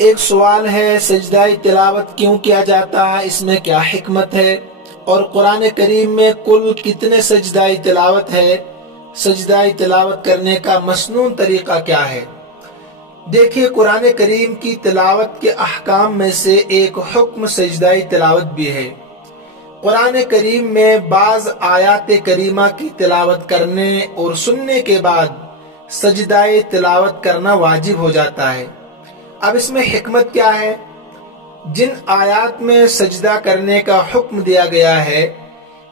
ایک سوال ہے، سجدہ تلاوت کیوں کیا جاتا ہے، اس میں کیا حکمت ہے، اور قرآن کریم میں کل کتنے سجدہ تلاوت ہے، سجدہ تلاوت کرنے کا مسنون طریقہ کیا ہے؟ دیکھیے، قرآن کریم کی تلاوت کے احکام میں سے ایک حکم سجدہ تلاوت بھی ہے۔ قرآن کریم میں بعض آیات کریمہ کی تلاوت کرنے اور سننے کے بعد سجدہ تلاوت کرنا واجب ہو جاتا ہے۔ اب اس میں حکمت کیا ہے؟ جن آیات میں سجدہ کرنے کا حکم دیا گیا ہے،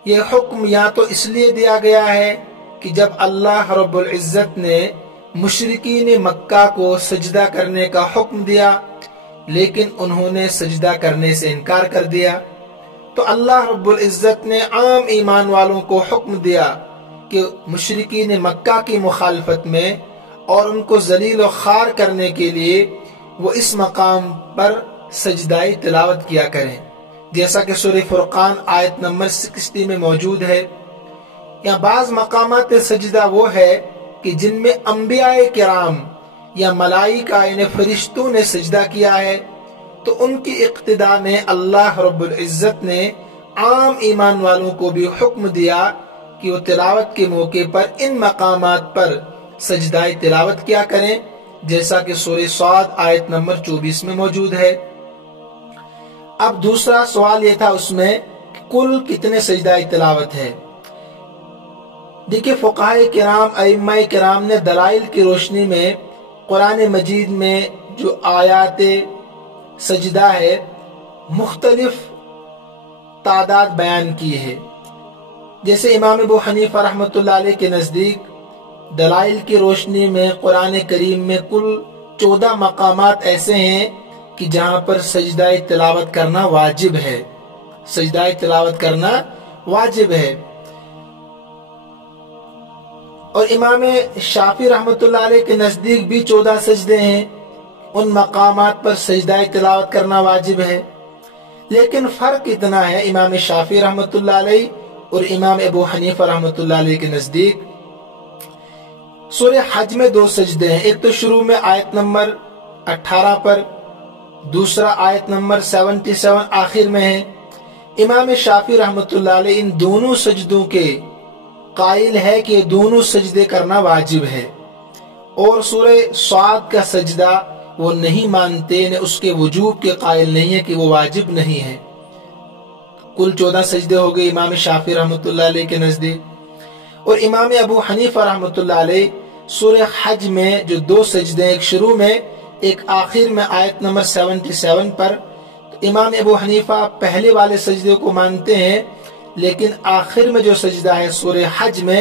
یہ حکم یا تو اس لیے دیا گیا ہے کہ جب اللہ رب العزت نے مشرکین مکہ کو سجدہ کرنے کا حکم دیا لیکن انہوں نے سجدہ کرنے سے انکار کر دیا، تو اللہ رب العزت نے عام ایمان والوں کو حکم دیا کہ مشرکین مکہ کی مخالفت میں اور ان کو ذلیل و خوار کرنے کے لیے وہ اس مقام پر سجدہ تلاوت کیا کریں، جیسا کہ سورہ فرقان آیت نمبر 60 میں موجود ہے۔ یا بعض مقامات سجدہ وہ ہے کہ جن میں انبیاء کرام یا ملائکہ یعنی فرشتوں نے سجدہ کیا ہے، تو ان کی اقتداء میں اللہ رب العزت نے عام ایمان والوں کو بھی حکم دیا کہ وہ تلاوت کے موقع پر ان مقامات پر سجدہ تلاوت کیا کریں، جیسا کہ سورہ صاد آیت نمبر 24 میں موجود ہے۔ اب دوسرا سوال یہ تھا اس میں کہ کل کتنے سجدہ تلاوت ہے؟ دیکھیں، فقہاء کرام، ائمہ کرام نے دلائل کی روشنی میں قرآن مجید میں جو آیات سجدہ ہے مختلف تعداد بیان کی ہے۔ جیسے امام ابو حنیفہ رحمۃ اللہ علیہ کے نزدیک دلائل کی روشنی میں قرآن کریم میں کل 14 مقامات ایسے ہیں کہ جہاں پر سجدہ تلاوت کرنا واجب ہے، سجدہ تلاوت کرنا واجب ہے۔ اور امام شافعی رحمۃ اللہ علیہ کے نزدیک بھی 14 سجدے ہیں، ان مقامات پر سجدہ تلاوت کرنا واجب ہے۔ لیکن فرق اتنا ہے امام شافعی رحمۃ اللہ علیہ اور امام ابو حنیفہ رحمۃ اللہ علیہ کے نزدیک سورہ حج میں 2 سجدے ہیں، ایک تو شروع میں آیت نمبر 18 پر، دوسرا آیت نمبر 77 آخر میں ہے۔ امام شافعی رحمۃ اللہ علیہ ان دونوں سجدوں کے قائل ہے کہ دونوں سجدے کرنا واجب ہے، اور سورہ صاد کا سجدہ وہ نہیں مانتے، اس کے وجوب کے قائل نہیں ہے کہ وہ واجب نہیں ہے۔ کل 14 سجدے ہو گئے امام شافعی رحمۃ اللہ علیہ کے نزدیک۔ اور امام ابو حنیفہ رحمۃ اللہ علیہ سورہ حج میں جو 2 سجدے، ایک شروع میں ایک آخر میں آیت نمبر 77 پر، امام ابو حنیفہ پہلے والے سجدے کو مانتے ہیں لیکن آخر میں جو سجدہ ہے سورہ حج میں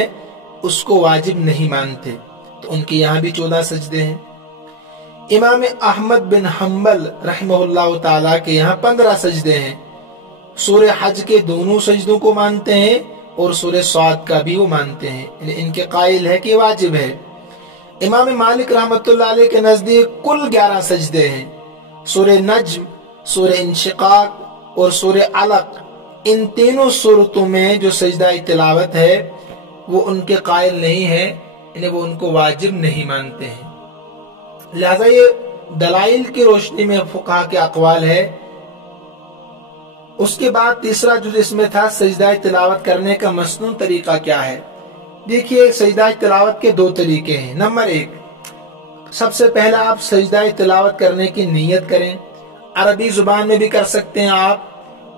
اس کو واجب نہیں مانتے، تو ان کے یہاں بھی 14 سجدے ہیں۔ امام احمد بن حنبل رحمہ اللہ تعالیٰ کے یہاں 15 سجدے ہیں، سورہ حج کے دونوں سجدوں کو مانتے ہیں اور سورہ صاد کا بھی وہ مانتے ہیں، یعنی ان کے قائل ہے کہ واجب ہے۔ امام مالک رحمۃ اللہ علیہ کے نزدیک کل 11 سجدے ہیں، سورہ نجم، سورہ انشقاق اور سورہ علق، ان تینوں صورتوں میں جو سجدہ تلاوت ہے وہ ان کے قائل نہیں ہے، یعنی وہ ان کو واجب نہیں مانتے ہیں۔ لہذا یہ دلائل کی روشنی میں فقہا کے اقوال ہے۔ اس کے بعد تیسرا جو اس میں تھا سجدہ تلاوت کرنے کا مسنون طریقہ کیا ہے؟ دیکھیے، سجدہ تلاوت کے 2 طریقے ہیں۔ نمبر 1، سب سے پہلا آپ سجدہ تلاوت کرنے کی نیت کریں، عربی زبان میں بھی کر سکتے ہیں آپ،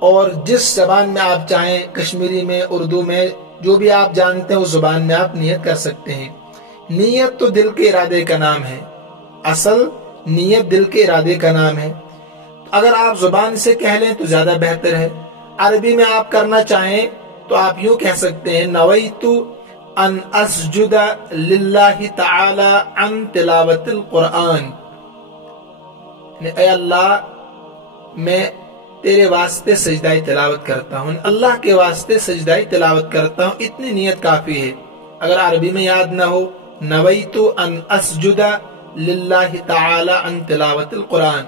اور جس زبان میں آپ چاہیں، کشمیری میں، اردو میں، جو بھی آپ جانتے ہیں اس زبان میں آپ نیت کر سکتے ہیں۔ نیت تو دل کے ارادے کا نام ہے، اصل نیت دل کے ارادے کا نام ہے۔ اگر آپ زبان سے کہہ لیں تو زیادہ بہتر ہے۔ عربی میں آپ کرنا چاہیں تو آپ یوں کہہ سکتے ہیں، نویت ان اسجد للہ تعالی عن تلاوت القرآن، اے اللہ میں تیرے واسطے سجدہ تلاوت کرتا ہوں، اللہ کے واسطے سجدہ تلاوت کرتا ہوں، اتنی نیت کافی ہے۔ اگر عربی میں یاد نہ ہو، نویت ان اسجد للہ تعالی عن تلاوت القرآن،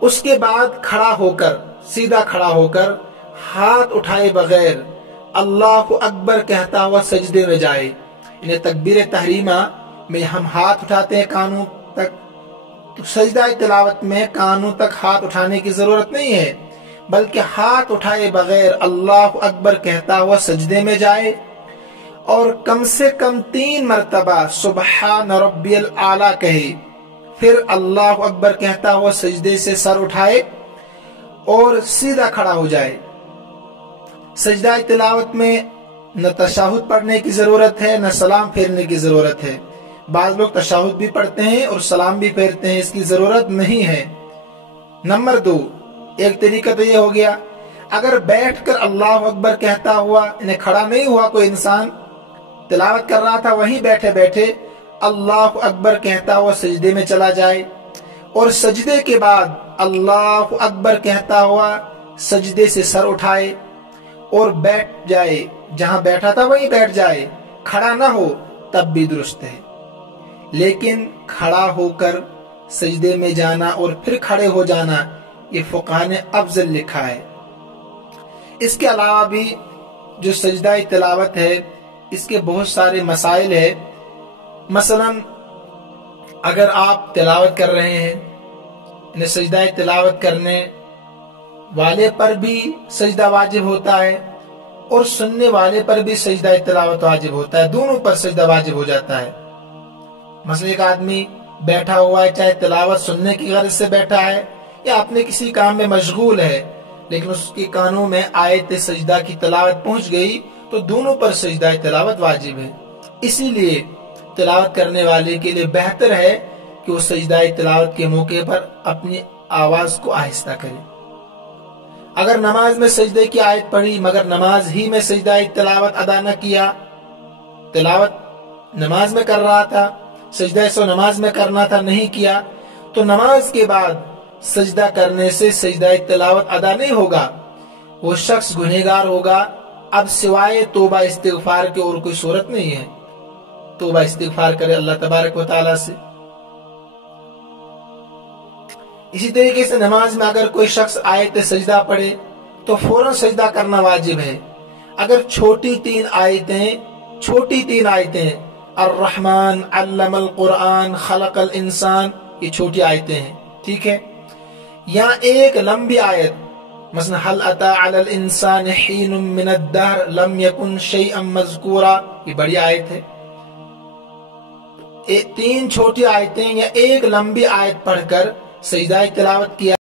اس کے بعد کھڑا ہو کر، سیدھا کھڑا ہو کر، ہاتھ اٹھائے بغیر اللہ اکبر کہتا ہوا سجدے میں جائے۔ یعنی تکبیر تحریمہ میں ہم ہاتھ اٹھاتے ہیں کانوں تک، تو سجدہ تلاوت میں کانوں تک ہاتھ اٹھانے کی ضرورت نہیں ہے، بلکہ ہاتھ اٹھائے بغیر اللہ اکبر کہتا ہوا سجدے میں جائے اور کم سے کم 3 مرتبہ سبحان ربی الاعلیٰ کہے، پھر اللہ اکبر کہتا ہوا سجدے سے سر اٹھائے اور سیدھا کھڑا ہو جائے۔ سجدہ تلاوت میں نہ تشہد پڑھنے کی ضرورت ہے، نہ سلام پھیرنے کی ضرورت ہے۔ بعض لوگ تشہد بھی پڑھتے ہیں اور سلام بھی پھیرتے ہیں، اس کی ضرورت نہیں ہے۔ نمبر 2، ایک طریقہ تو یہ ہو گیا، اگر بیٹھ کر اللہ اکبر کہتا ہوا، انہیں کھڑا نہیں ہوا، کوئی انسان تلاوت کر رہا تھا، وہیں بیٹھے بیٹھے اللہ اکبر کہتا ہوا سجدے میں چلا جائے اور سجدے کے بعد اللہ اکبر کہتا ہوا سجدے سے سر اٹھائے اور بیٹھ جائے، جہاں بیٹھا تھا وہیں بیٹھ جائے، کھڑا نہ ہو، تب بھی درست ہے۔ لیکن کھڑا ہو کر سجدے میں جانا اور پھر کھڑے ہو جانا، یہ فقہاء نے افضل لکھا ہے۔ اس کے علاوہ بھی جو سجدہ تلاوت ہے اس کے بہت سارے مسائل ہیں۔ مثلا اگر آپ تلاوت کر رہے ہیں، سجدہ تلاوت کرنے والے پر بھی سجدہ واجب ہوتا ہے اور سننے والے پر بھی سجدہ تلاوت واجب ہوتا ہے، دونوں پر سجدہ واجب ہو جاتا ہے۔ مثلا ایک آدمی بیٹھا ہوا ہے، چاہے تلاوت سننے کی غرض سے بیٹھا ہے یا اپنے کسی کام میں مشغول ہے، لیکن اس کے کانوں میں آیت سجدہ کی تلاوت پہنچ گئی تو دونوں پر سجدہ تلاوت واجب ہے۔ اسی لیے تلاوت کرنے والے کے لیے بہتر ہے کہ وہ سجدہ تلاوت کے موقع پر اپنی آواز کو آہستہ کرے۔ اگر نماز میں سجدے کی آیت پڑھی مگر نماز ہی میں سجدہ تلاوت ادا نہ کیا، تلاوت نماز میں کر رہا تھا، سجدہ سو نماز میں کرنا تھا، نہیں کیا، تو نماز کے بعد سجدہ کرنے سے سجدہ تلاوت ادا نہیں ہوگا، وہ شخص گنہگار ہوگا۔ اب سوائے توبہ استغفار کے اور کوئی صورت نہیں ہے، توبہ استغفار کرے اللہ تبارک و تعالی سے۔ اسی طریقے سے نماز میں اگر کوئی شخص آیت سجدہ پڑھے تو فوراً سجدہ کرنا واجب ہے۔ اگر چھوٹی تین آیتیں الرحمن علم القرآن خلق الانسان، یہ چھوٹی آیتیں ہیں، ٹھیک ہے، یا ایک لمبی آیت مثلا هل اتى على الانسان حين من الدهر لم يكن شيئا مذكورا، یہ بڑی آیت ہے۔ 3 چھوٹی آیتیں یا ایک لمبی آیت پڑھ کر سجدہ تلاوت کیا